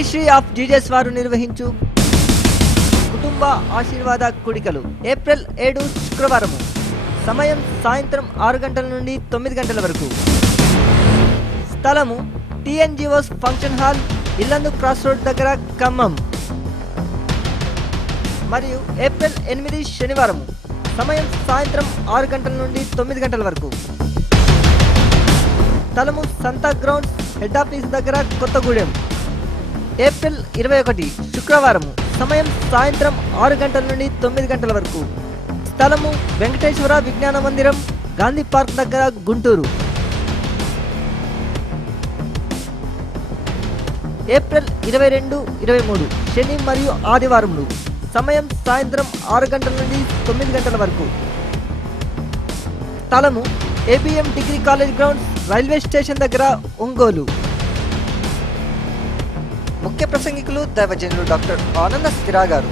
Ministry of Jesus వారు నిర్వహించు కుటుంబ ఆశీర్వాద కూడికలు ఏప్రిల్ 7 శుక్రవారము. సమయం సాయంత్రం 6 గంటల నుండి 9 గంటల వరకు. స్థలము TNGOs function hall, Illandu cross road దగ్గర, ఖమ్మం. మరియు ఏప్రిల్ 8 శనివారము. సమయం సాయంత్రం 6 గంటల నుండి 9 గంటల వరకు. స్థలము సంత గ్రౌండ్స్, హెడ్ ఆఫీస్ దగ్గర, కొత్తగూడెం. ఏప్రిల్ 21 శుక్రవారము. సమయం సాయంత్రం 6 గంటల నుండి 9 గంటల వరకు. స్థలము వెంకటేశ్వర విజ్ఞాన మందిరం, గాంధీ పార్క్ దగ్గర, గుంటూరు. ఏప్రిల్ 22, 23 శని మరియు ఆదివారములు. సమయం సాయంత్రం 6 గంటల నుండి 9 గంటల వరకు. స్థలము ABM degree college grounds, railway station దగ్గర, ఒంగోలు. ముఖ్య ప్రసంగికులు దైవజనులు డాక్టర్ ఆనంద స్థిరా గారు.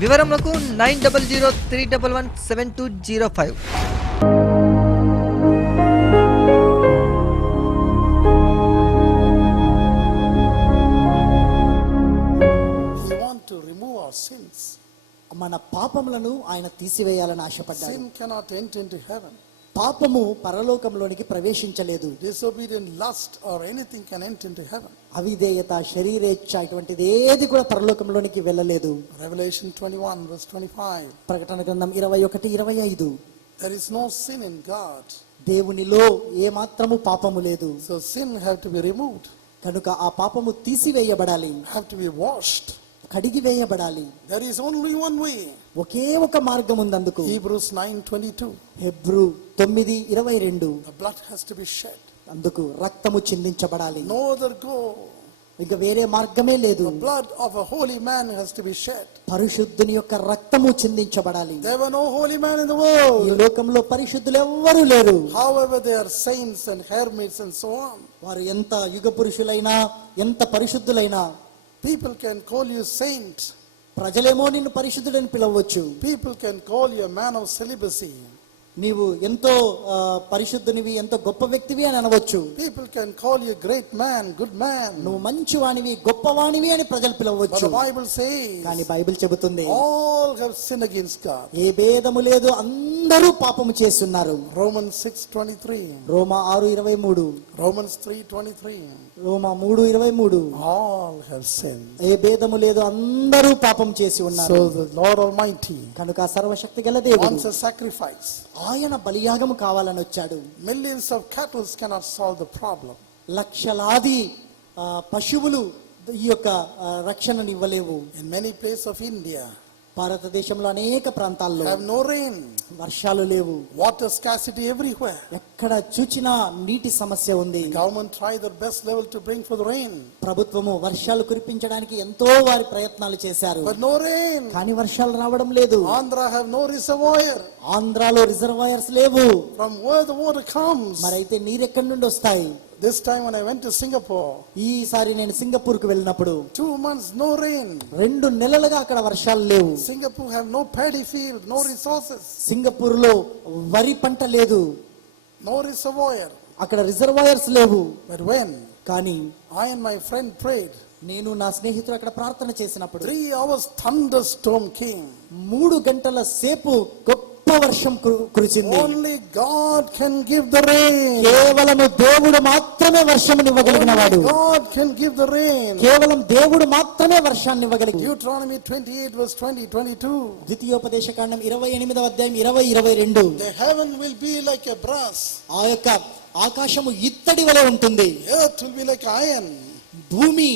వివరములకు 9003117205. మన పాపములను ఆయన తీసివేయాలని ఆశపడ్డాడు. Sin cannot enter into heaven. పాపము పరలోకంలోనికి ప్రవేశించలేదు. Disobedient lust or anything can enter into heaven. అవిధేయత, శరీరేచ్ఛ ఇటువంటిది ఏది కూడా పరలోకంలోనికి వెళ్ళలేదు. Revelation 21 verse 25. ప్రకటన గ్రంథం 21:25. There is no sin in God. దేవునిలో ఏ మాత్రము పాపము లేదు. So sin have to be removed. కనుక ఆ పాపము తీసివేయబడాలి. Have to be washed. కడిగి వేయబడాలి. There is only one way. ఒకే ఒక మార్గం ఉంది అందుకు. Hebrews 9:22. Hebrew 9:22. The blood has to be shed. అందుకు రక్తము చిందించబడాలి. No other go. ఇంకా వేరే మార్గమే లేదు. The blood of a holy man has to be shed. పరిశుద్ధుని యొక్క రక్తము చిందించబడాలి. There were no holy man in the world. ఈ లోకంలో పరిశుద్ధులు ఎవ్వరూ లేరు. However they are saints and hermits and so on. వారు ఎంత యుగ పురుషులైనా, ఎంత పరిశుద్ధులైనా, people can call you saint. ప్రజలేమో నిన్ను పరిశుద్ధుడని పిలవచ్చు. People can call you a man of celibacy. నీవు ఎంతో పరిశుద్ధునివి, ఎంతో గొప్ప వ్యక్తివి అని అనవచ్చు. People can call you great man, good man. నువ్వు మంచివానివి, గొప్పవానివి అని ప్రజలు పిలవచ్చు. But the Bible says, కానీ బైబిల్ చెబుతుంది, all have sinned against God. ఏ భేదము లేదు, అందరూ పాపము చేస్తున్నారు. Romans 6:23. Roma 6:23. Romans 3:23. Roma 3:23. All have sinned. ఏ భేదము లేదు, అందరూ పాపం చేసి ఉన్నారు. So the Lord Almighty కనుక సర్వశక్తి గల దేవుడు wants a sacrifice. ఆయన బలియాగము కావాలని వచ్చాడు. Millions of cattle cannot solve the problem. లక్షలాది పశువులు ఈ యొక్క రక్షణను ఇవ్వలేవు. In many places of India, భారతదేశంలో అనేక ప్రాంతాల్లో have no rain. వర్షాలు లేవు. Water scarcity everywhere. ఎక్కడ చూచినా నీటి సమస్య ఉంది. The government try their best level to bring for the rain. ప్రభుత్వము వర్షాలు కురిపించడానికి ఎంతో వారి ప్రయత్నాలు చేశారు. But no rain. కానీ వర్షాలు రావడం లేదు. Andhra have no reservoir. ఆంధ్రాలో రిజర్వాయర్స్ లేవు. From where the water comes. మరైతే నీరు ఎక్కడి నుండి వస్తాయి? This time when I went to Singapore, ఈసారి నేను సింగపూర్ కు వెళ్ళినప్పుడు 2 months no rain. 2 నెలలుగా అక్కడ వర్షాలు లేవు. Singapore have no paddy field, no resources. Singapore లో వరి పంట లేదు. No reservoir. అక్కడ రిజర్వాయర్స్ లేవు. But when కానీ I and my friend prayed, నేను నా స్నేహితుడు అక్కడ ప్రార్థన చేసినప్పుడు 3 hours thunderstorm came. 3 గంటల సేపు గొప్ప వర్షం కురిసింది. Only God can give the rain. కేవలం దేవుడు మాత్రమే వర్షమును ఇవ్వగలిగినవాడు. God can give the rain. కేవలం దేవుడు మాత్రమే వర్షాన్ని ఇవ్వగలిగి. Deuteronomy 28 verse 20-22. ద్వితీయోపదేశకాండం 28:22. The heaven will be like a brass. ఆ యొక్క ఆకాశము ఇత్తడి వలె ఉంటుంది. Earth will be like iron. భూమి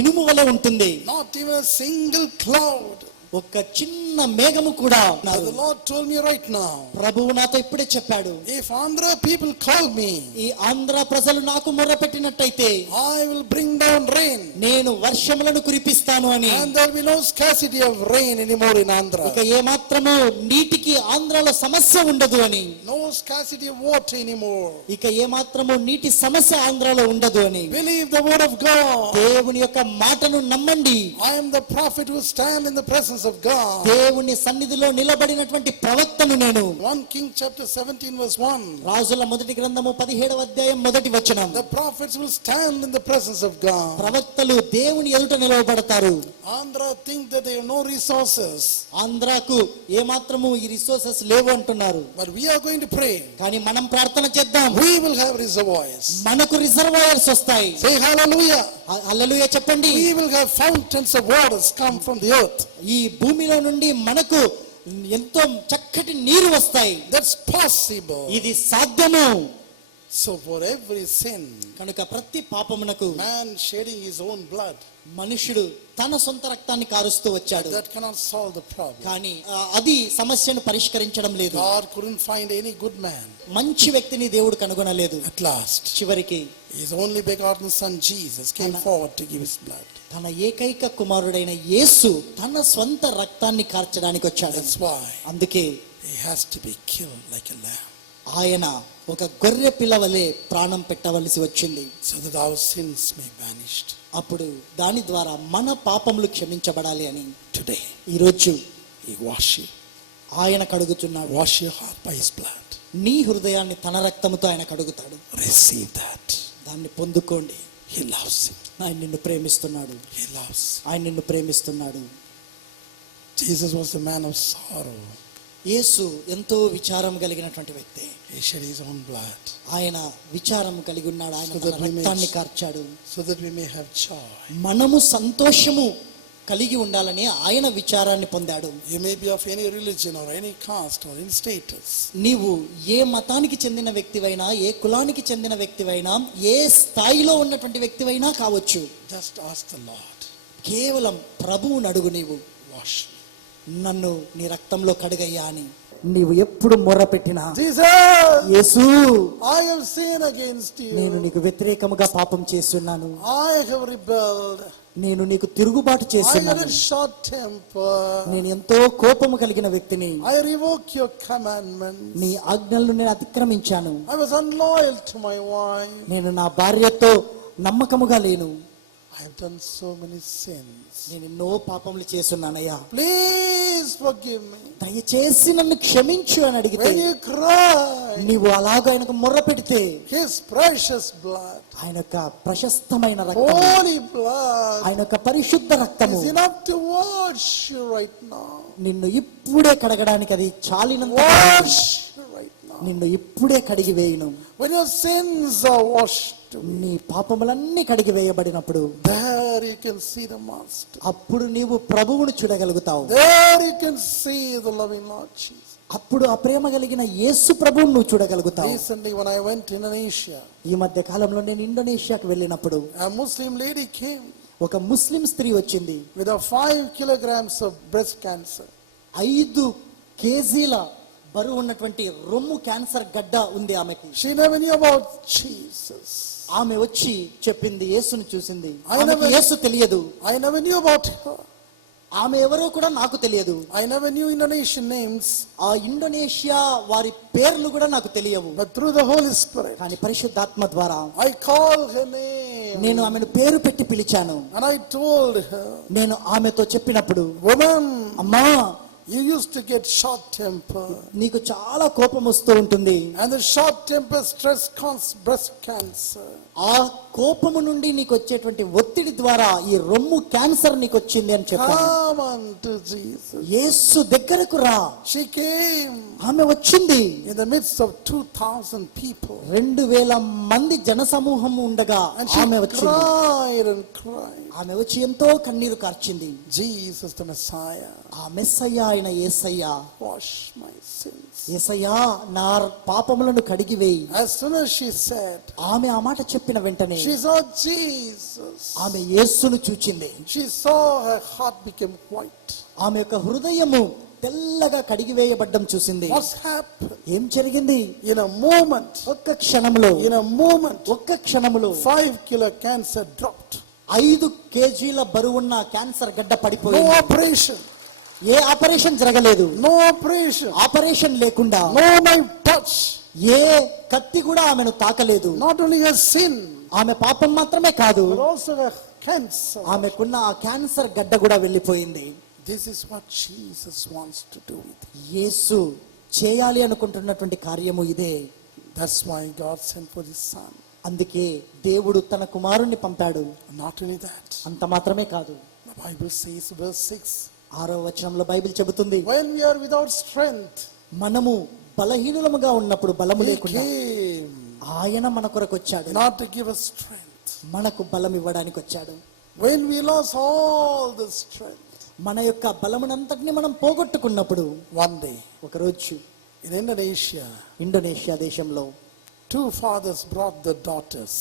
ఇనుము వలె ఉంటుంది. Not even a single cloud. ఒక చిన్న మేఘము కూడా. The Lord told me right now. ప్రభువు నాతో ఇప్పుడే చెప్పాడు, If Andhra people call me, ఈ ఆంధ్ర ప్రజలు నాకు మొర్రపెట్టినట్టయితే I will bring down rain. నేను వర్షములను కురిపిస్తాను అని. And there will be no scarcity of rain anymore in Andhra. ఇక ఏ మాత్రము నీటికి ఆంధ్రాలో సమస్య ఉండదు అని. No scarcity of water anymore. ఇక ఏ మాత్రము నీటి సమస్య ఆంధ్రాలో ఉండదు అని. Believe the word of God. దేవుని యొక్క మాటను నమ్మండి. I am the prophet who stand in the presence presence of God. దేవుని సన్నిధిలో నిలబడినటువంటి ప్రవక్తను నేను. 1 King chapter 17 verse 1. రాజుల మొదటి గ్రంథము 17వ అధ్యాయం మొదటి వచనం. The prophets will stand in the presence of God. ప్రవక్తలు దేవుని ఎదుట నిలవబడతారు. Andhra think that they have no resources. ఆంధ్రాకు ఏమాత్రము ఈ రిసోర్సెస్ లేవు అంటున్నారు. But we are going to pray. కానీ మనం ప్రార్థన చేద్దాం. We will have reservoirs. మనకు రిజర్వాయర్స్ వస్తాయి. Say hallelujah. హల్లెలూయా చెప్పండి. We will have fountains of waters come from the earth. ఈ భూమిలో నుండి మనకు ఎంతో చక్కటి నీరు వస్తాయి. That's possible. ఇది సాధ్యము. So for every sin, కనుక ప్రతి పాపమునకు man shedding his own blood, మనుషుడు తన సొంత రక్తాన్ని కారుస్తూ వచ్చాడు. that cannot solve the problem. కానీ అది సమస్యను పరిష్కరించడం లేదు. God couldn't find any good man. మంచి వ్యక్తిని దేవుడు కనుగొనలేదు. At last, చివరికి his only begotten son Jesus came forward to give his blood. తన ఏకైక కుమారుడైన యేసు తన స్వంత రక్తాన్ని కార్చడానికి వచ్చాడు. That's why అందుకే he has to be killed like a lamb, ఆయన ఒక గొర్రె పిల్లవలే ప్రాణం పెట్టవలసి వచ్చింది. so that our sins may be vanished. అప్పుడు దాని ద్వారా మన పాపములు క్షమించబడాలి అని Today, ఈరోజు he wash you, ఆయన కడుగుతున్నాడు. wash your heart by his blood. నీ హృదయాన్ని తన రక్తముతో ఆయన కడుగుతాడు. Receive that. దాన్ని పొందుకోండి. He loves you. ఆయన నిన్ను ప్రేమిస్తున్నాడు. He loves. ఆయన నిన్ను ప్రేమిస్తున్నాడు. Jesus was the man of sorrow. యేసు ఎంతో విచారం కలిగినటువంటి వ్యక్తి. He shed his own blood ఆయన విచారం కలిగి ఉన్నాడు. ఆయన తన రక్తాన్ని కార్చాడు. so that we may have joy. మనము సంతోషము కలిగి ఉండాలని ఆయన విచారాన్ని పొందాడు. You may be of any religion or any caste or any status. నీవు ఏ మతానికి చెందిన వ్యక్తివైనా, ఏ కులానికి చెందిన వ్యక్తివైనా, ఏ స్థాయిలో ఉన్నటువంటి వ్యక్తివైనా కావచ్చు. Just ask the Lord, కేవలం ప్రభువుని అడుగు. నీవు wash me. నన్ను నీ రక్తంలో కడుగయ్యా అని నీవు ఎప్పుడు మొర్ర పెట్టినా, Jesus, Yesu I have sinned against నేను you. నీకు వ్యతిరేకముగా పాపం చేస్తున్నాను. I have rebelled. నేను నీకు తిరుగుబాటు I had చేస్తున్నాను. a short temper. నేను ఎంతో కోపము కలిగిన వ్యక్తిని. I revoke your commandments. నీ ఆజ్ఞలను నేను అతిక్రమించాను. I was unloyal to my wife. నేను నా భార్యతో నమ్మకముగా లేను. I have done so many sins. నేను ఎన్నో పాపములు చేస్తున్నానయ్యా, Please forgive me. దయచేసి నన్ను క్షమించు అని అడిగితే, When you cry, నీవు అలాగ ఆయనకు మొర్ర పెడితే his precious blood, ఆయన యొక్క ప్రశస్తమైన రక్తం, holy blood, ఆయన యొక్క పరిశుద్ధ రక్తము is enough to wash you right now. నిన్ను ఇప్పుడే కడగడానికి అది చాలినంత Wash you right now. నిన్ను ఇప్పుడే కడిగి వేయును. When your sins are washed, నీ పాపములన్నీ కడిగి వేయబడినప్పుడు there you can see the Master. అప్పుడు నీవు ప్రభువును చూడగలుగుతావు. There you can see the loving Lord Jesus. అప్పుడు ఆ ప్రేమ కలిగిన యేసు ప్రభువును నువ్వు చూడగలుగుతావు. Recently when I went to Indonesia, ఈ మధ్య కాలంలో నేను ఇండోనేషియాకు వెళ్ళినప్పుడు a Muslim lady came ఒక ముస్లిం స్త్రీ వచ్చింది. with a 5 kilograms of breast cancer. 5 కేజీల బరువు ఉన్నటువంటి రొమ్ము క్యాన్సర్ గడ్డ ఉంది ఆమెకి. She never knew about Jesus. ఆమె వచ్చి చెప్పింది, యేసుని చూసింది. I never- ఆమెకి యేసు తెలియదు. I never knew about her. ఆమె ఎవరో కూడా నాకు తెలియదు. I never knew Indonesian names. ఆ ఇండోనేషియా వారి పేర్లు కూడా నాకు తెలియవు. But through the Holy Spirit, కానీ పరిశుద్ధాత్మ ద్వారా I called her name. నేను ఆమెను పేరు పెట్టి పిలిచాను. And I told her, నేను ఆమెతో చెప్పినప్పుడు, woman, అమ్మా, you used to get short temper. నీకు చాలా కోపం వస్తూ ఉంటుంది. And the short temper stress causes breast cancer. ఆ కోపము నుండి నీకు వచ్చేటువంటి ఒత్తిడి ద్వారా ఈ రొమ్ము క్యాన్సర్ నీకు వచ్చింది అని చెప్పాను. Come unto Jesus. యేసు దగ్గరకు రా. She came ఆమె వచ్చింది. in the midst of 2,000 people. 2000 మంది జనసమూహం ఉండగా And she ఆమె వచ్చింది. cried and cried. ఆమె వచ్చి ఎంతో కన్నీరు కార్చింది. Jesus the Messiah, ఆ మెస్సయ్య అయిన యేసయ్య, wash my sins. యేసయ్యా నా పాపములను కడిగివేయి. As soon as she said, ఆమె ఆ మాట చెప్పిన వెంటనే she saw Jesus. ఆమె యేసును చూచింది. She saw her heart become white. ఆమె యొక్క హృదయము తెల్లగా కడిగివేయబడ్డం చూసింది. What's happened? ఏం జరిగింది? In a moment, ఒక్క క్షణములో, in a moment, ఒక్క క్షణములో 5 kilo cancer dropped. 5 కేజీల బరువున్న క్యాన్సర్ గడ్డ No పడిపోయింది. operation. ఏ ఆపరేషన్ జరగలేదు. No operation. ఆపరేషన్ లేకుండా, No knife touch. ఏ కత్తి కూడా ఆమెను తాకలేదు. Not only her sin, ఆమె పాపం మాత్రమే కాదు, but also her cancer. ఆమెకున్న ఆ క్యాన్సర్ గడ్డ కూడా వెళ్ళిపోయింది. This is what Jesus wants to do with you. యేసు చేయాలి అనుకుంటున్నటువంటి కార్యము ఇదే. That's why God sent for His Son. అందుకే దేవుడు తన కుమారుణ్ణి పంపాడు. Not only that, అంత మాత్రమే కాదు, the Bible says, verse 6, 6వ వచనంలో బైబిల్ చెబుతుంది, when we are without strength, మనము బలహీనులముగా ఉన్నప్పుడు, బలము He లేకుండా came ఆయన మన కొరకు వచ్చాడు. not to give us strength. మనకు బలం ఇవ్వడానికి వచ్చాడు. When we lost all the strength, మన యొక్క బలమునంతటిని మనం పోగొట్టుకున్నప్పుడు, one day ఒకరోజు in Indonesia, ఇండోనేషియా దేశంలో 2 fathers brought the daughters.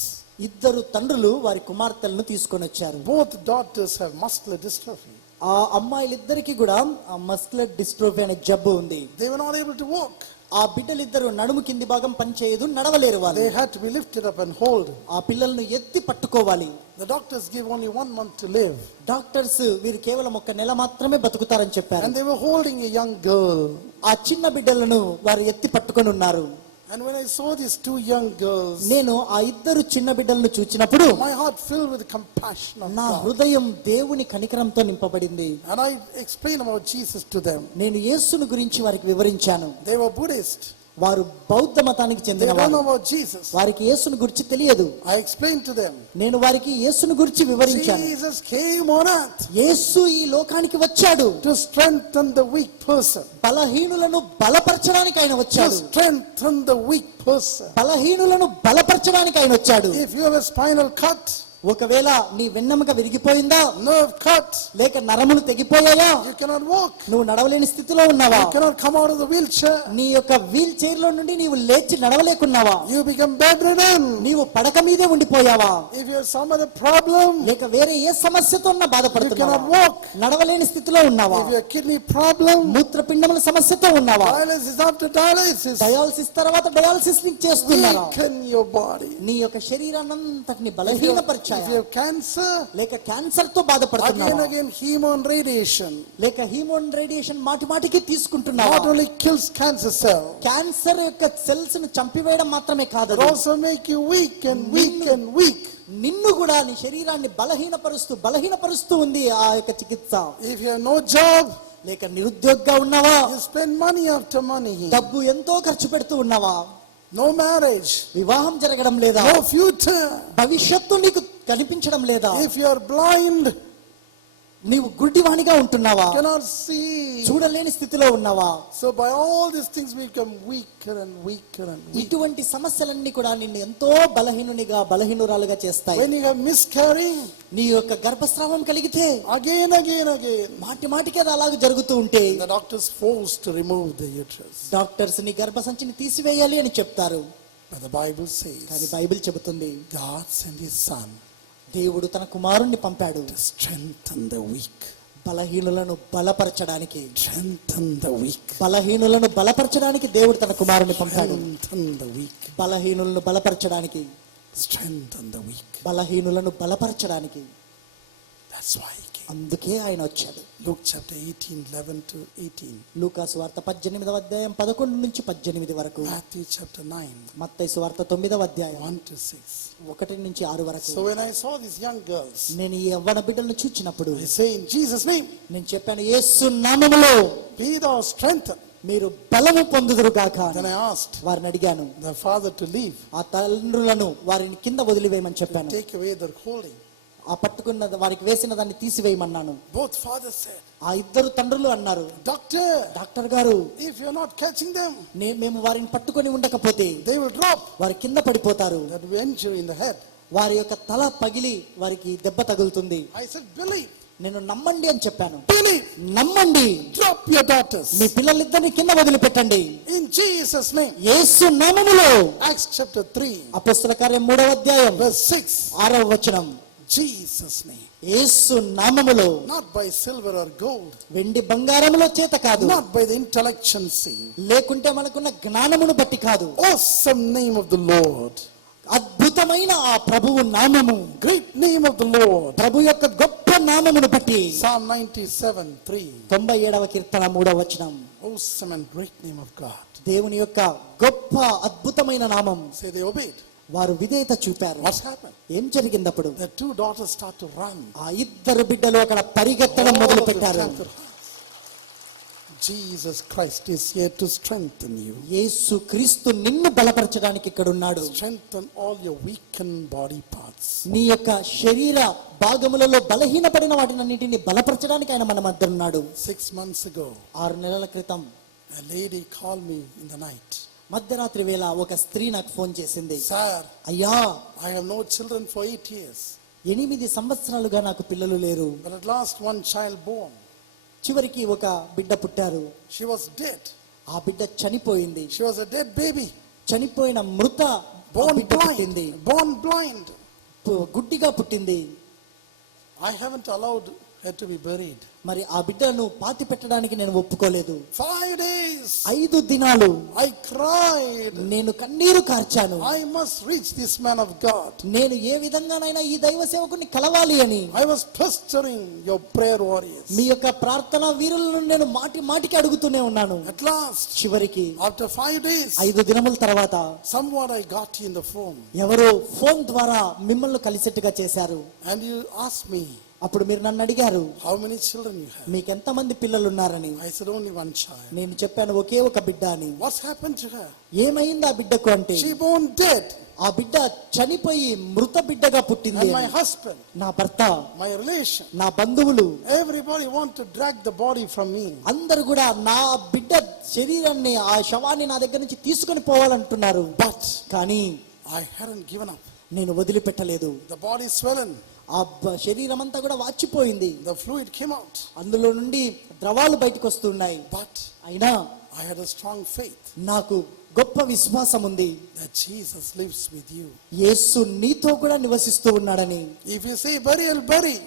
2 తండ్రులు వారి కుమార్తెలను తీసుకొని వచ్చారు. Both daughters have muscular dystrophy. ఆ అమ్మాయిలిద్దరికి కూడా ఆ మస్కులర్ డిస్ట్రోఫీ అనే జబ్బు ఉంది. They were not able to walk. ఆ బిడ్డలిద్దరు నడుము కింది భాగం పనిచేయదు, నడవలేరు. వాళ్ళు They had to be lifted up and hold. ఆ పిల్లలను ఎత్తి పట్టుకోవాలి. The doctors gave only 1 month to live. Doctors వీరు కేవలం 1 నెల మాత్రమే బతుకుతారని చెప్పారు. And they were holding a young girl. ఆ చిన్న బిడ్డలను వారు ఎత్తి పట్టుకొని ఉన్నారు. And when I saw these 2 young girls, నేను ఆ 2 చిన్న బిడ్డలను చూచినప్పుడు my heart filled with compassion of నా God. హృదయం దేవుని కనికరంతో నింపబడింది. And I explained about Jesus to them. నేను యేసును గురించి వారికి వివరించాను. They were Buddhist. వారు బౌద్ధ మతానికి They చెందిన don't వారు. know about Jesus. వారికి యేసును గురించి తెలియదు. I explained to them. నేను వారికి యేసును గురించి వివరించాను. Jesus came on earth యేసు ఈ లోకానికి వచ్చాడు to strengthen the weak person. బలహీనులను బలపరచడానికి ఆయన To వచ్చాడు. strengthen the weak person. బలహీనులను బలపరచడానికి ఆయన వచ్చాడు. If you have a spinal cut, ఒకవేళ నీ వెన్నెముక విరిగిపోయిందా, nerve cut, లేక నరములు తెగిపోయాయా, you cannot walk. నువ్వు నడవలేని స్థితిలో ఉన్నావా, You cannot come out of the wheelchair. నీ యొక్క వీల్ చైర్ లో నుండి నీవు లేచి నడవలేకున్నావా, You become bedridden. నీవు పడక మీదే ఉండిపోయావా, If you have some other problem, లేక వేరే ఏ సమస్యతో ఉన్నా you బాధపడుతున్నావా, cannot walk. నడవలేని స్థితిలో ఉన్నావా, If you have kidney problem, మూత్రపిండముల సమస్యతో ఉన్నావా, dialysis after dialysis, డయాలసిస్ తర్వాత డయాలసిస్ ని చేస్తున్నారా, weaken your body. నీ యొక్క శరీరాన్నంతటిని If you బలహీనపరిచాయా, have cancer, లేక క్యాన్సర్ తో బాధపడుతున్నావా, again chemo radiation లేక హీమోన్ రేడియేషన్ మాటి మాటికి తీసుకుంటున్నావా, not only kills cancer cell, cancer యొక్క సెల్స్ ను చంపివేయడం మాత్రమే కాదు, but also make you weak and weak and weak. నిన్ను కూడా నీ శరీరాన్ని బలహీనపరుస్తూ ఉంది ఆ యొక్క చికిత్స. If you have no job, లేక నిరుద్యోగిగా ఉన్నావా, you spend money after money. డబ్బు ఎంతో ఖర్చు పెడుతూ ఉన్నావా, No marriage, వివాహం జరగడం లేదా, no future. భవిష్యత్తు నీకు కనిపించడం లేదా, If you are blind, నీవు గుడ్డివాణిగా ఉంటున్నావా, cannot see. చూడలేని స్థితిలో ఉన్నావా. So by all these things we become weaker and weaker and weaker. ఇటువంటి సమస్యలన్నీ కూడా నిన్ను ఎంతో బలహీనురాలుగా చేస్తాయి. When you have miscarrying, నీ యొక్క గర్భస్రావం కలిగితే again, మాటికి అది అలాగ జరుగుతూ ఉంటే the doctors forced to remove the uterus. Doctors నీ గర్భసంచిని తీసివేయాలి అని చెప్తారు. But the Bible కానీ says బైబిల్ చెబుతుంది, God sent His Son దేవుడు తన కుమారుణ్ణి పంపాడు to strengthen the weak. బలహీనులను బలపరచడానికి. Strengthen the weak. బలహీనులను బలపరచడానికి దేవుడు తన కుమారుని పంపాడు. Strengthen the weak. బలహీనులను బలపరచడానికి, Strengthen the weak. బలహీనులను బలపరచడానికి. That's why He came. అందుకే ఆయన వచ్చాడు. Luke chapter 18, 11 to 18. లూకా సువార్త 18వ అధ్యాయం 11 నుంచి 18 వరకు, Matthew chapter 9, మత్తయి సువార్త 9వ అధ్యాయం 1 to 6. 1 నుంచి 6 వరకు. So when I saw these young girls, నేను ఈ యవ్వన బిడ్డలను చూచినప్పుడు I say in Jesus' name, నేను చెప్పాను, యేసు నామములో be thou strengthened. మీరు బలము పొందుదురు గాక. Then I asked వారిని అడిగాను, the father to leave, ఆ తండ్రులను వారిని కింద వదిలివేయమని చెప్పాను. take away their holding. ఆ పట్టుకున్న వారికి వేసిన దాన్ని తీసివేయమన్నాను. Both fathers said, ఆ 2 తండ్రులు అన్నారు, Doctor, డాక్టర్ గారు, if you're not catching them, మేము వారిని పట్టుకొని ఉండకపోతే they will drop. వారి కింద పడిపోతారు, That will injure in the head. వారి యొక్క తల పగిలి వారికి దెబ్బ తగులుతుంది. I said, believe, నేను నమ్మండి అని చెప్పాను. believe, నమ్మండి, drop your daughters. మీ పిల్లలిద్దరిని కింద వదిలిపెట్టండి In Jesus' name. యేసు నామములో. Acts chapter 3, అపొస్తల కార్యం 3వ అధ్యాయం verse 6. 6వ వచనం. Jesus' name. యేసు నామములో, Not by silver or gold, వెండి బంగారములో చేత కాదు, not by the intellectuency. లేకుంటే మనకున్న జ్ఞానమును బట్టి కాదు, Awesome name of the Lord. అద్భుతమైన ఆ ప్రభువు నామము, Great name of the Lord. ప్రభు యొక్క గొప్ప నామమును బట్టి. Psalm 97, 3. 97వ కీర్తన 3వ వచనం. Awesome and great name of God. దేవుని యొక్క గొప్ప అద్భుతమైన నామం. Say they obeyed. వారు విధేయత చూపారు. What's happened? ఏం జరిగిందప్పుడు? The 2 daughters start to run. ఆ 2 బిడ్డలు అక్కడ పరిగెత్తడం మొదలు పెట్టారు. Jesus Christ is here to strengthen you. యేసు క్రీస్తు నిన్ను బలపరచడానికి ఇక్కడ ఉన్నాడు. Strengthen all your weakened body parts. నీ యొక్క శరీర భాగములలో బలహీనపడిన వాటినన్నిటిని బలపరచడానికి ఆయన మన మధ్య ఉన్నాడు. 6 months ago, 6 నెలల క్రితం a lady called me in the night. మధ్యరాత్రి వేళ ఒక స్త్రీ నాకు ఫోన్ చేసింది. Sir, అయ్యా, I have no children for 8 years. 8 సంవత్సరాలుగా నాకు పిల్లలు లేరు. But at last one child born. చివరికి ఒక బిడ్డ పుట్టారు. She was dead. ఆ బిడ్డ చనిపోయింది. She was a dead baby. చనిపోయిన మృత బిడ్డ పుట్టింది. Born blind. గుడ్డిగా పుట్టింది. I haven't allowed her to be buried. మరి ఆ బిడ్డను పాతి పెట్టడానికి నేను ఒప్పుకోలేదు. 5 days. 5 దినాలు I cried. నేను కన్నీరు కార్చాను. I must reach this man of God. నేను ఏ విధంగానైనా ఈ దైవ సేవకుని కలవాలి అని. I was pestering your prayer warriors. మీ యొక్క ప్రార్థన వీరులను నేను మాటికి అడుగుతూనే ఉన్నాను. At last, చివరికి after 5 days, 5 దినముల తర్వాత somewhat I got you in the phone. ఎవరో ఫోన్ ద్వారా మిమ్మల్ని కలిసేట్టుగా చేశారు. And you asked me, అప్పుడు మీరు నన్ను అడిగారు, how many children you have? మీకు ఎంతమంది పిల్లలు ఉన్నారని. I said only one child. నేను చెప్పాను ఒకే ఒక బిడ్డ అని. What's happened to her? ఏమైంది ఆ బిడ్డకు అంటే, She born dead. ఆ బిడ్డ చనిపోయి మృత బిడ్డగా పుట్టింది. And my husband, నా భర్త, my relation, నా బంధువులు everybody want to drag the body from me. అందరూ కూడా నా బిడ్డ శరీరాన్ని, ఆ శవాన్ని నా దగ్గర నుంచి తీసుకొని పోవాలంటున్నారు. But కానీ I hadn't given up. నేను వదిలిపెట్టలేదు. The body swollen. ఆ శరీరం అంతా కూడా వాచిపోయింది. The fluid came out. అందులో నుండి ద్రవాలు బయటకు వస్తున్నాయి. But అయినా I had a strong faith నాకు గొప్ప విశ్వాసం ఉంది, that Jesus lives with you. యేసు నీతో కూడా నివసిస్తూ ఉన్నాడని. If you say bury, I'll bury.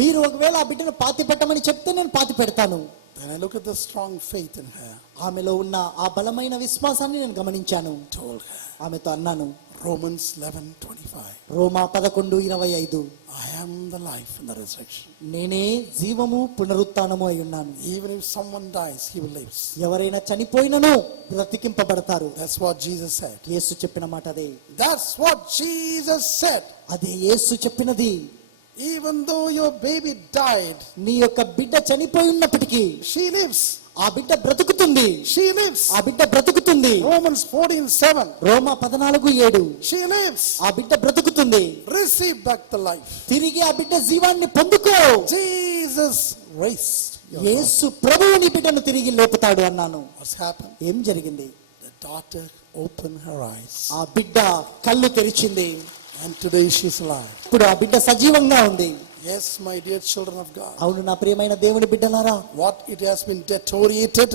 మీరు ఒకవేళ ఆ బిడ్డను పాతి పెట్టమని చెప్తే నేను పాతి పెడతాను. Then I look at the strong faith in her. ఆమెలో ఉన్న ఆ బలమైన విశ్వాసాన్ని నేను గమనించాను. Told her. ఆమెతో అన్నాను, Romans 11:25. Roma 11:25, I am the life and the resurrection. నేనే జీవము పునరుత్థానము అయి ఉన్నాను. Even if someone dies, he will live. ఎవరైనా చనిపోయినను బ్రతికింపబడతారు. That's what Jesus said. యేసు చెప్పిన మాట అదే. That's what Jesus said. అదే యేసు చెప్పినది. Even though your baby died, నీ యొక్క బిడ్డ చనిపోయి ఉన్నప్పటికీ she lives. ఆ బిడ్డ బ్రతుకుతుంది. She lives. ఆ బిడ్డ బ్రతుకుతుంది. Romans 14:7. Roma 14:7, She lives. ఆ బిడ్డ బ్రతుకుతుంది. Receive back the life. తిరిగి ఆ బిడ్డ జీవాన్ని పొందుకో. Jesus raised your daughter. యేసు ప్రభువు నీ బిడ్డను తిరిగి లేపుతాడు అన్నాను. What's happened? ఏం జరిగింది? The daughter opened her eyes. ఆ బిడ్డ కళ్ళు తెరిచింది. And today she's alive. ఇప్పుడు ఆ బిడ్డ సజీవంగా ఉంది. Yes, my dear children of God. అవును నా ప్రియమైన దేవుని బిడ్డలారా, What it has been deteriorated,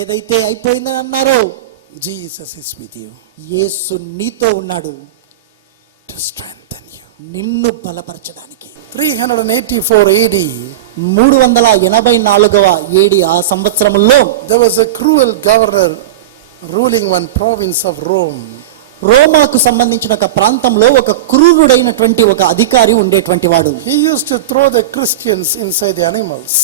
ఏదైతే అయిపోయిందని అన్నారో, Jesus is with you యేసు నీతో ఉన్నాడు to strengthen you. నిన్ను బలపరచడానికి. 384 AD, 384వ ఏడి ఆ సంవత్సరంలో there was a cruel governor ruling one province of Rome. రోమాకు సంబంధించిన ఒక ప్రాంతంలో ఒక క్రూరుడైనటువంటి ఒక అధికారి ఉండేటువంటి వాడు. He used to throw the Christians inside the animals.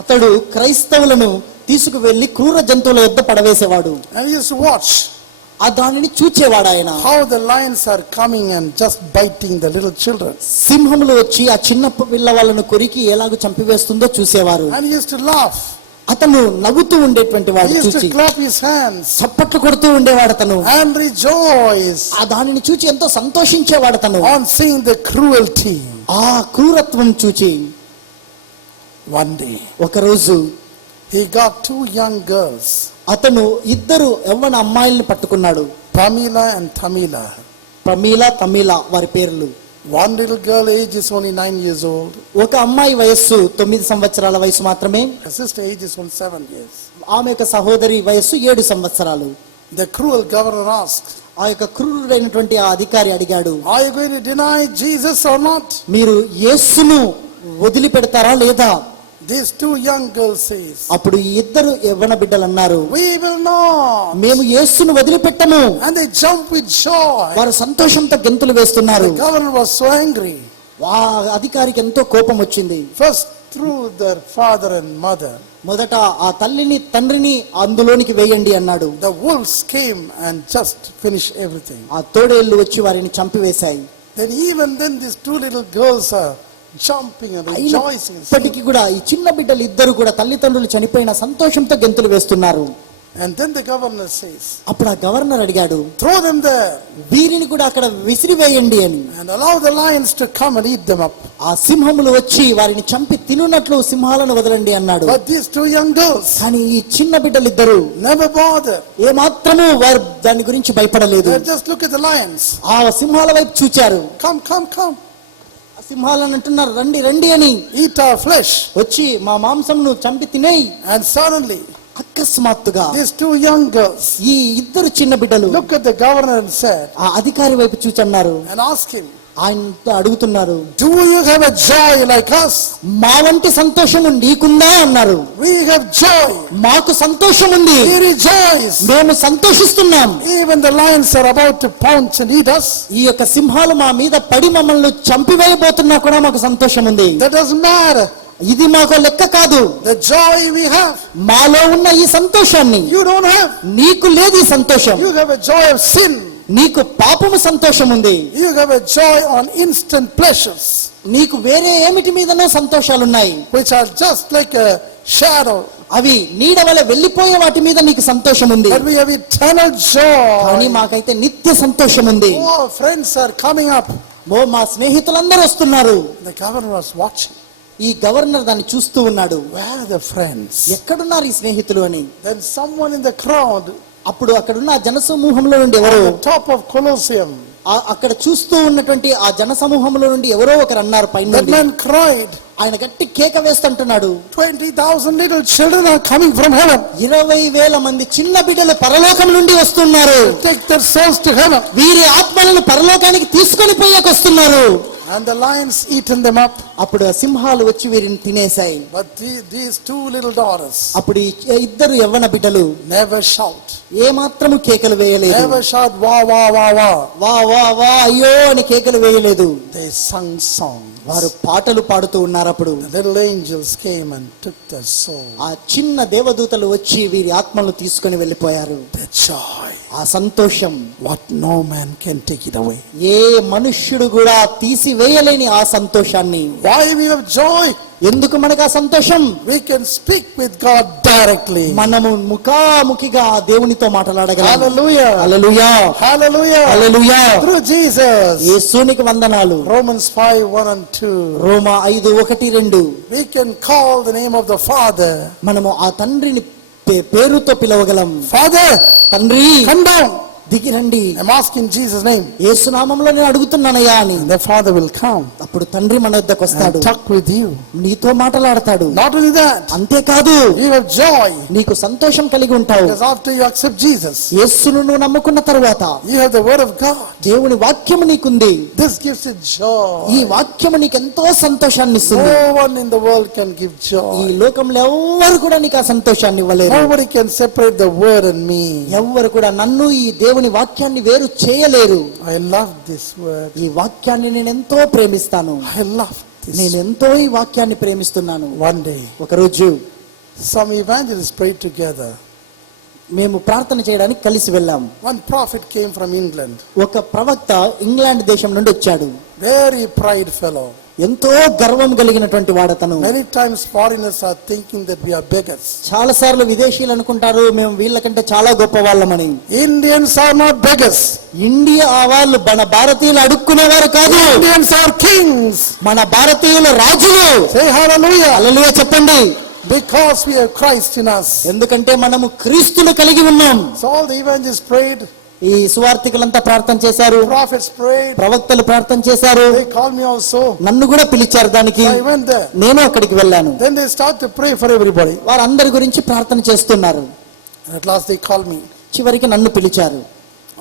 అతడు క్రైస్తవులను తీసుకువెళ్లి క్రూర జంతువుల యొద్ద పడవేసేవాడు. And he used to watch ఆ దానిని చూచేవాడు ఆయన. how the lions are coming and just biting the little children. సింహములు వచ్చి ఆ చిన్న పిల్లవాళ్ళను కొరికి ఎలాగో చంపివేస్తుందో చూసేవారు. And he used to laugh. అతను నవ్వుతూ ఉండేటువంటి He వాడు used చూచి to clap his hands చప్పట్లు కొడుతూ ఉండేవాడు అతను. and rejoice ఆ దానిని చూచి ఎంతో సంతోషించేవాడు అతను. on seeing the cruelty. ఆ క్రూరత్వం చూచి One day, ఒకరోజు he got 2 young girls, అతను 2 యవ్వన అమ్మాయిల్ని పట్టుకున్నాడు. Pamela and Tamila. ప్రమీల, తమిళ వారి పేర్లు. One little girl age is only 9 years old. ఒక అమ్మాయి వయస్సు 9 సంవత్సరాల వయసు మాత్రమే. Her sister age is only 7 years. ఆమె యొక్క సహోదరి వయస్సు 7 సంవత్సరాలు. The cruel governor asked, ఆ యొక్క క్రూరుడైనటువంటి ఆ అధికారి అడిగాడు, are you going to deny Jesus or not? మీరు యేసును వదిలిపెడతారా లేదా? These 2 young girls says, అప్పుడు ఈ 2 యవ్వన బిడ్డలు అన్నారు, we will not. మేము యేసును వదిలిపెట్టము. And they jumped with joy. వారు సంతోషంతో గెంతులు వేస్తున్నారు. The governor was so angry. ఆ అధికారికి ఎంతో కోపం వచ్చింది. First threw their father and mother. మొదట ఆ తల్లిని తండ్రిని అందులోనికి వేయండి అన్నాడు. The wolves came and just finished everything. ఆ తోడేళ్లు వచ్చి వారిని చంపివేశాయి. Then even then these 2 little girls are jumping and rejoicing. ఇప్పటికీ కూడా ఈ చిన్న బిడ్డలు ఇద్దరు కూడా తల్లిదండ్రులు చనిపోయిన సంతోషంతో గెంతులు వేస్తున్నారు. And then the governor says, అప్పుడు ఆ గవర్నర్ అడిగాడు, throw them there వీరిని కూడా అక్కడ విసిరివేయండి అని. and allow the lions to come and eat them up. ఆ సింహములు వచ్చి వారిని చంపి తినున్నట్లు సింహాలను వదలండి అన్నాడు. But these two young girls కానీ ఈ చిన్న బిడ్డలిద్దరు never bother. ఏ మాత్రము వారు దాని గురించి భయపడలేదు. They just look at the lions. ఆ సింహాల వైపు చూచారు. Come, come, come. ఆ సింహాలను అంటున్నారు, రండి రండి అని. Eat our flesh. వచ్చి మా మాంసంను చంపి తినేయి. And suddenly, అకస్మాత్తుగా these two young girls ఈ ఇద్దరు చిన్న బిడ్డలు look at the governor and said, ఆ అధికారి వైపు చూచన్నారు. and ask him, ఆయనతో అడుగుతున్నారు, do you have a joy like us? మా వంటి సంతోషము నీకుందా అన్నారు. We have joy. మాకు సంతోషం ఉంది, We rejoice. మేము సంతోషిస్తున్నాం. Even the lions are about to pounce and eat us. ఈ యొక్క సింహాలు మా మీద పడి మమ్మల్ని చంపివేయబోతున్నా కూడా మాకు సంతోషం ఉంది. That doesn't matter. ఇది మాకు లెక్క కాదు. The joy we have, మాలో ఉన్న ఈ సంతోషాన్ని you don't have. నీకు లేదు. ఈ సంతోషం You have a joy of sin. నీకు పాపము సంతోషం ఉంది. You have a joy on instant pleasures, నీకు వేరే ఏమిటి మీదనో సంతోషాలున్నాయి, which are just like a shadow. అవి నీడ వలె వెళ్ళిపోయే వాటి మీద నీకు సంతోషం ఉంది. But we have eternal కానీ joy. మాకైతే నిత్య సంతోషం ఉంది. Oh, our friends are coming up. మా స్నేహితులందరూ వస్తున్నారు. The governor was watching. ఈ గవర్నర్ దాన్ని చూస్తూ ఉన్నాడు. Where are the friends? ఎక్కడున్నారు ఈ స్నేహితులు అని. Then someone in the crowd, అప్పుడు అక్కడున్న ఆ జనసమూహంలో నుండి ఎవరో, at the top of Colosseum, అక్కడ చూస్తూ ఉన్నటువంటి ఆ జనసమూహంలో నుండి ఎవరో ఒకరు అన్నారు పైన that నుండి. man cried, ఆయన గట్టి కేక వేస్తుంటున్నాడు, 20,000 little children are coming from heaven. 20,000 మంది చిన్న బిడ్డలు పరలోకం నుండి వస్తున్నారు. Take their souls to heaven. వీరి ఆత్మలను పరలోకానికి తీసుకొని పోయేకొస్తున్నారు. And the lions eaten them up. అప్పుడు ఆ సింహాలు వచ్చి వీరిని తినేశాయి. But these two little daughters అప్పుడు ఈ ఇద్దరు యవ్వన బిడ్డలు never shout. ఏ మాత్రము కేకలు వేయలేదు. Never shout, wah, wah, wah, wah. వా వా వా అయ్యో అని కేకలు వేయలేదు. They sung songs. వారు పాటలు పాడుతూ ఉన్నారు. అప్పుడు The little angels came and took their soul. ఆ చిన్న దేవదూతలు వచ్చి వీరి ఆత్మలు తీసుకొని వెళ్ళిపోయారు. The joy, ఆ సంతోషం what no man can take it away. ఏ మనుష్యుడు కూడా తీసివేయలేని ఆ సంతోషాన్ని. Why we have joy? ఎందుకు మనకు ఆ సంతోషం? We can speak with God directly. మనము ముఖాముఖిగా ఆ దేవునితో మాట్లాడగలం. Hallelujah. హల్లెలూయా, Hallelujah. హల్లెలూయా. Through Jesus. యేసునికి వందనాలు. Romans 5:1-2. Roma 5:1-2. We can call the name of the Father. మనము ఆ తండ్రిని పేరుతో పిలవగలం. Father, తండ్రి come down. దిగి రండి. I'm asking Jesus' name. యేసు నామములో నేను అడుగుతున్నానయ్యా అని. And the Father will come అప్పుడు తండ్రి మన వద్దకు వస్తాడు, and talk with you. నీతో మాట్లాడతాడు. Not only that, అంతేకాదు you have joy నీకు సంతోషం కలిగి ఉంటావు. because after you accept Jesus, యేసును నువ్వు నమ్ముకున్న తరువాత you have the word of God. దేవుని వాక్యము నీకుంది. This gives you ఈ joy. వాక్యము నీకు ఎంతో సంతోషాన్ని ఇస్తుంది. No one in the world can give ఈ joy. లోకంలో ఎవ్వరు కూడా నీకు ఆ సంతోషాన్ని ఇవ్వలేరు. Nobody can separate the word and me. ఎవ్వరు కూడా నన్ను ఈ దేవుని వాక్యాన్ని వేరు చేయలేరు. I love this word. ఈ వాక్యాన్ని నేను ఎంతో ప్రేమిస్తాను. I love this. నేను ఎంతో ఈ వాక్యాన్ని ప్రేమిస్తున్నాను. One day, ఒకరోజు some evangelists prayed together. మేము ప్రార్థన చేయడానికి కలిసి వెళ్ళాం. One prophet came from England. ఒక ప్రవక్త ఇంగ్లాండ్ దేశం నుండి వచ్చాడు. Very pride fellow. ఎంతో గర్వం కలిగినటువంటి వాడతను. Many times foreigners are thinking that we are beggars. చాలా సార్లు విదేశీయులు అనుకుంటారు మేము వీళ్ళకంటే చాలా గొప్ప వాళ్ళమని. Indians are not beggars. India వాళ్ళు మన భారతీయులు అడుక్కునేవారు కాదు. Indians are kings. మన భారతీయులు రాజులు. Say hallelujah. హల్లెలూయా చెప్పండి. Because we have Christ in us. ఎందుకంటే మనము క్రీస్తును కలిగి ఉన్నాం. So all the evangelists prayed. ఈ సువార్థికులంతా ప్రార్థన చేశారు. Prophets prayed. ప్రవక్తలు ప్రార్థన చేశారు. They called me also. నన్ను కూడా పిలిచారు దానికి. So I went there. నేను అక్కడికి వెళ్ళాను. Then they start to pray for everybody. వారందరి గురించి ప్రార్థన చేస్తున్నారు. And at last they called me. చివరికి నన్ను పిలిచారు.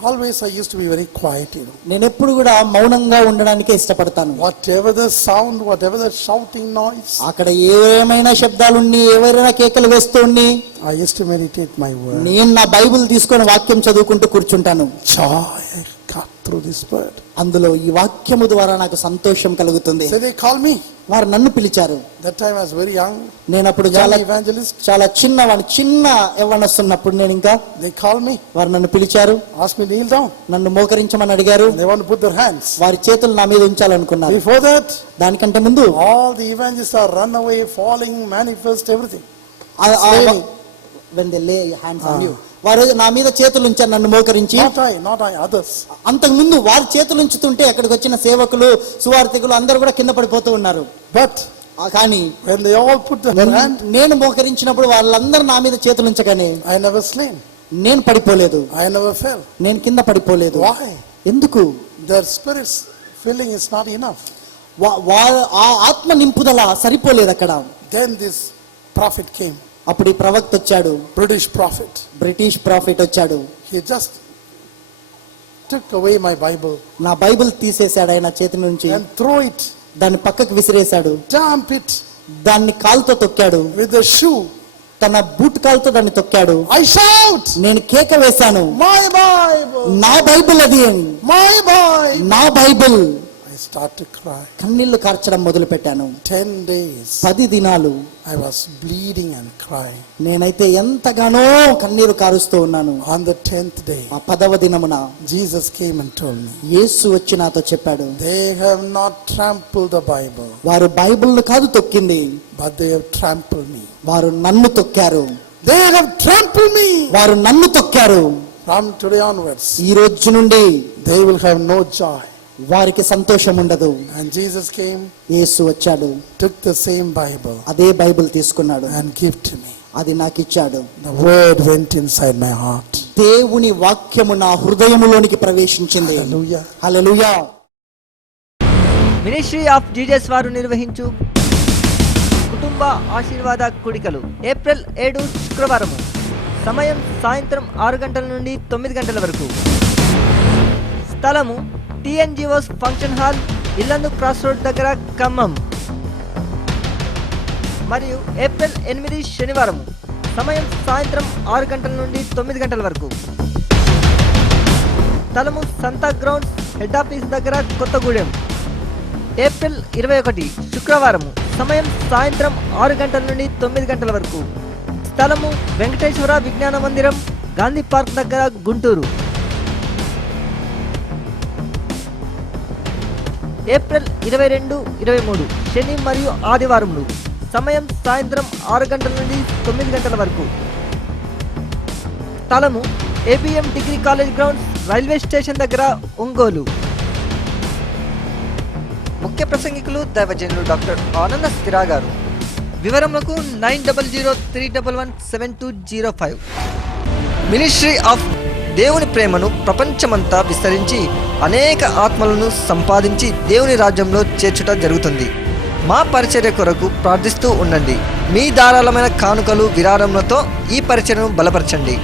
Always I used to be very quiet, you know. నేను ఎప్పుడు కూడా మౌనంగా ఉండడానికే ఇష్టపడతాను. Whatever the sound, whatever the shouting noise, అక్కడ ఏమైనా శబ్దాలుండి ఎవరైనా కేకలు వేస్తూ ఉండి I used to meditate my word. నేను నా బైబిల్ తీసుకొని వాక్యం చదువుకుంటూ కూర్చుంటాను. Joy I got through this word. అందులో ఈ వాక్యము ద్వారా నాకు సంతోషం కలుగుతుంది. So they called me. వారు నన్ను పిలిచారు. That time I was very young. నేను అప్పుడు Young evangelist. చాలా చిన్న యవ్వనస్తున్నప్పుడు నేను ఇంకా. They called me. వారు నన్ను పిలిచారు. Asked me kneel down. నన్ను మోకరించమని అడిగారు. They want to put their hands. వారి చేతులు నా మీద ఉంచాలనుకున్నారు. Before that, దానికంటే ముందు all the evangelists are run away, falling, manifest, everything. when they lay hands on you, వారు నా మీద చేతులు ఉంచారు నన్ను మోకరించి. Not I, others. అంతకు ముందు వారు చేతులు ఉంచుతుంటే అక్కడికి వచ్చిన సేవకులు సువార్థికులు అందరూ కూడా కింద పడిపోతూ ఉన్నారు. But కానీ when they all put their hand, నేను మోకరించినప్పుడు వాళ్ళందరూ నా మీద చేతులు ఉంచగానే I never slain. నేను పడిపోలేదు. I never fell. నేను కింద పడిపోలేదు. Why? ఎందుకు? Their spirits filling is not enough. ఆ ఆత్మ నింపుదల సరిపోలేదు అక్కడ. Then this prophet came. అప్పుడు ఈ ప్రవక్త వచ్చాడు. బ్రిటిష్ ప్రాఫిట్ వచ్చాడు. He just took away my Bible. నా బైబిల్ తీసేశాడు ఆయన చేతి నుంచి. And throw it. దాన్ని పక్కకు విసిరేశాడు. Dump it. దాన్ని కాలుతో తొక్కాడు. With the shoe. తన బూట్ కాలుతో దాన్ని తొక్కాడు. I shout. నేను కేక వేశాను. My Bible. నా బైబిల్ అది. My Bible. నా Bible. I start to cry. కన్నీళ్లు కార్చడం మొదలు పెట్టాను. 10 days. 10 దినాలు I was bleeding and crying. నేనైతే ఎంతగానో కన్నీరు కారుస్తూ ఉన్నాను. On the 10th day, ఆ 10వ దినమున Jesus came and told me, యేసు వచ్చి నాతో చెప్పాడు, they have not trampled the Bible, వారు బైబిల్ను కాదు తొక్కింది, but they have trampled me. వారు నన్ను తొక్కారు. They have trampled me. వారు నన్ను తొక్కారు. From today onwards, ఈ రోజు నుండి they will have no joy. వారికి సంతోషం ఉండదు. And Jesus came, యేసు వచ్చాడు, took the same Bible, అదే బైబిల్ తీసుకున్నాడు, and gave to me. అది నాకు ఇచ్చాడు. The word went inside my heart. దేవుని వాక్యము నా హృదయములోనికి ప్రవేశించింది. Hallelujah. Hallelujah. Ministry of Jesus వారు నిర్వహించు కుటుంబ ఆశీర్వాద కూడికలు ఏప్రిల్ 7 శుక్రవారము. సమయం సాయంత్రం 6 గంటల నుండి 9 గంటల వరకు. స్థలము TNGO's function hall, Illandu cross road దగ్గర, ఖమ్మం. మరియు ఏప్రిల్ 8 శనివారము. సమయం సాయంత్రం 6 గంటల నుండి 9 గంటల వరకు. స్థలము సంతా గ్రౌండ్స్, హెడ్ ఆఫీస్ దగ్గర, కొత్తగూడెం. ఏప్రిల్ 21 శుక్రవారము. సమయం సాయంత్రం 6 గంటల నుండి 9 గంటల వరకు. స్థలము వెంకటేశ్వర విజ్ఞాన మందిరం, గాంధీ పార్క్ దగ్గర, గుంటూరు. ఏప్రిల్ 22, 23 శని మరియు ఆదివారములు. సమయం సాయంత్రం 6 గంటల నుండి 9 గంటల వరకు. స్థలము ABM degree college grounds, railway station దగ్గర, ఒంగోలు. ముఖ్య ప్రసంగికులు దైవజనులు డాక్టర్ ఆనంద స్థిరా గారు. వివరములకు 9003117205. మినిస్ట్రీ ఆఫ్ దేవుని ప్రేమను ప్రపంచమంతా విస్తరించి అనేక ఆత్మలను సంపాదించి దేవుని రాజ్యంలో చేర్చుట జరుగుతుంది. మా పరిచర్య కొరకు ప్రార్థిస్తూ ఉండండి. మీ ధారాళమైన కానుకలు విరాళములతో ఈ పరిచర్యను బలపరచండి.